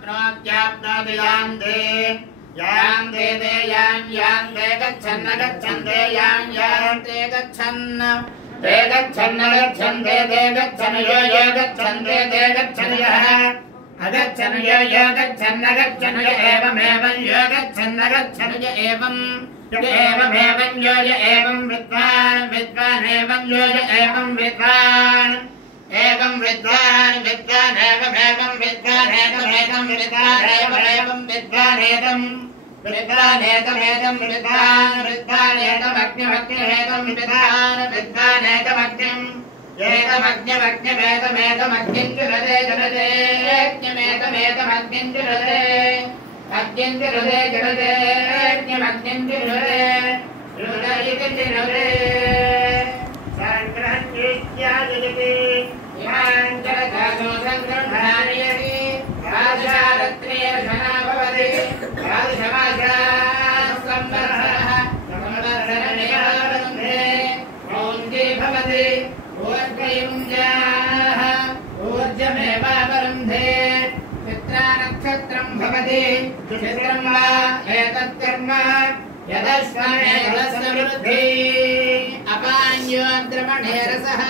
प्नोत्याप्नोति यान्ते यान्ते ते यान्ते गच्छन् गच्छन्ते यान्ते गच्छन् ते गच्छन् गच्छन्ते ते गच्छन् यो गच्छन्ते ते गच्छन् यः अगच्छन् यो गच्छन् गच्छन् य एवमेवं यो गच्छन् गच्छन् य एवमेवं यो एवं विद्वान् विद्वान् एवं यो एवं विद्वान् एवं विद्वान् विद्वान् एवमेवं विद्वान् एकमेकं विद्वान् एवमेवं विद्वान् एतं विद्वान् एकमेकं विद्वान् विद्वान् एकमग्निमग्निमेकं विद्वान् विद्वान् एकमग्निम् एकमग्निमग्निमेकमेकमग्निं जुरते जुरते यज्ञमेकमेकमग्निं जुरते अग्निं जुरते जुरते यज्ञमग्निं जुरते जुरते जुरते संग्रहणीत्यादिति याञ्जलधातु संग्रहणानि राजरत्नेर्घना भवति राजसमाजः संवत्सरः संवत्सरमेवावरुन्धे औन्धे भवति ऊर्ध्वयुञ्जाः ऊर्जमेवावरुन्धे चित्रानक्षत्रं भवति चित्रं वा एतत्कर्म यदश्वमेधस्य वृद्धि अपान्योद्रवणे रसः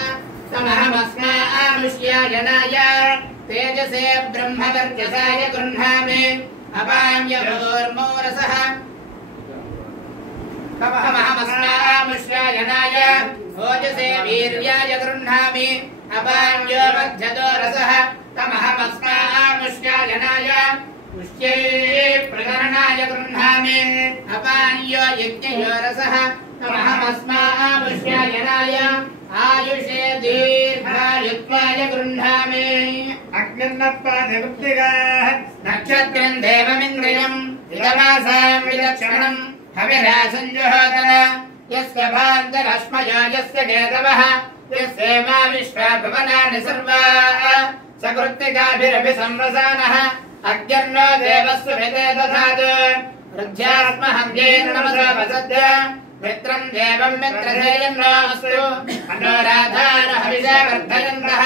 तमहमस्मामुष्यायनाय तेजसे ब्रह्मवर्चसाय गृह्णामि अपान्योर्मोरसः तमहमस्मामुष्यायनाय ओजसे वीर्याय गृह्णामि अपान्यो मध्यतो रसः तमहमस्मामुष्यायनाय पुष्ये प्रकरणाय गृह्णामि अपान्यो यज्ञयो रसः तमहमस्मामुष्यायनाय आयुषे दीर्घायुत्वाय गृह्णामि अग्निर्नत्वादिवृत्तिगाः नक्षत्रं देवमिन्द्रियम् इदमासां विलक्षणं हविरासञ्जुहोदन यस्य भान्तरश्मयो यस्य केतवः यस्येमा विश्वा भुवनानि सर्वाः सकृत्तिकाभिरपि संवसानः अग्निर्नो देवस्य विदे दधातु वृद्ध्यात्महङ्गेर्नमसा वसद्य मित्रं देवं मित्रधेयन्नास्तु अनुराधार हविषा वर्धयन्तः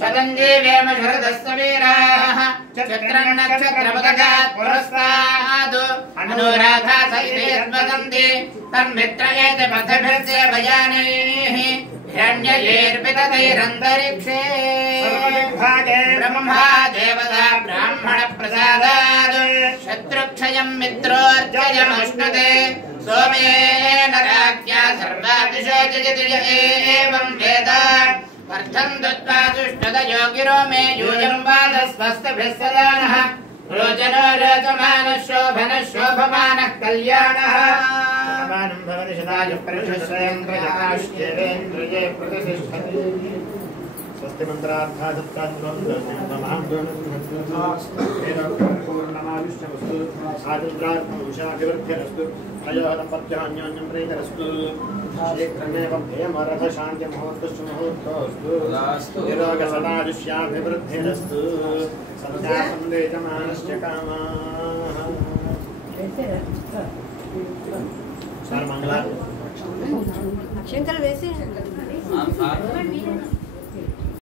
शतं जीवेम शरदस्य वीराः चक्रं नक्षत्रपदकात् पुरस्तात् अनुराधा सैतेर्वदन्ति तन्मित्रयेति पथभिर्सेवयानैः हिरण्यैर्विततैरन्तरिक्षे ब्रह्मा देवता ब्राह्मणप्रसादात् शत्रुक्षयं मित्रोर्जयमश्नुते सोमेन राज्ञा सर्वादिशो जयति य एवं वेद वर्धन्तु त्वा सुष्ठुतयो गिरो मे यूयं वादस्वस्तभिः सदानः रोचनो रोचमानः शोभनः शोभमानः कल्याणः शतमानं भवति शतायुः पुरुषस्येन्द्रियेन्द्रिये प्रतिष्ठति स्वस्ति मंत्रार्थादत्तात्मनमायुष्यमस्तु आदिन्द्रात्मविषाभिवृद्धिरस्तु अयोदम्पत्यान्योन्यं प्रीतिरस्तु शीघ्रमेव प्रेमरथशान्तिमुहूर्तस्तु मुहूर्तोऽस्तु निरोगसदायुष्याभिवृद्धिरस्तु सत्यासन्देशमानस्य कामाः सर्वमङ्गलानि शंकर वैसे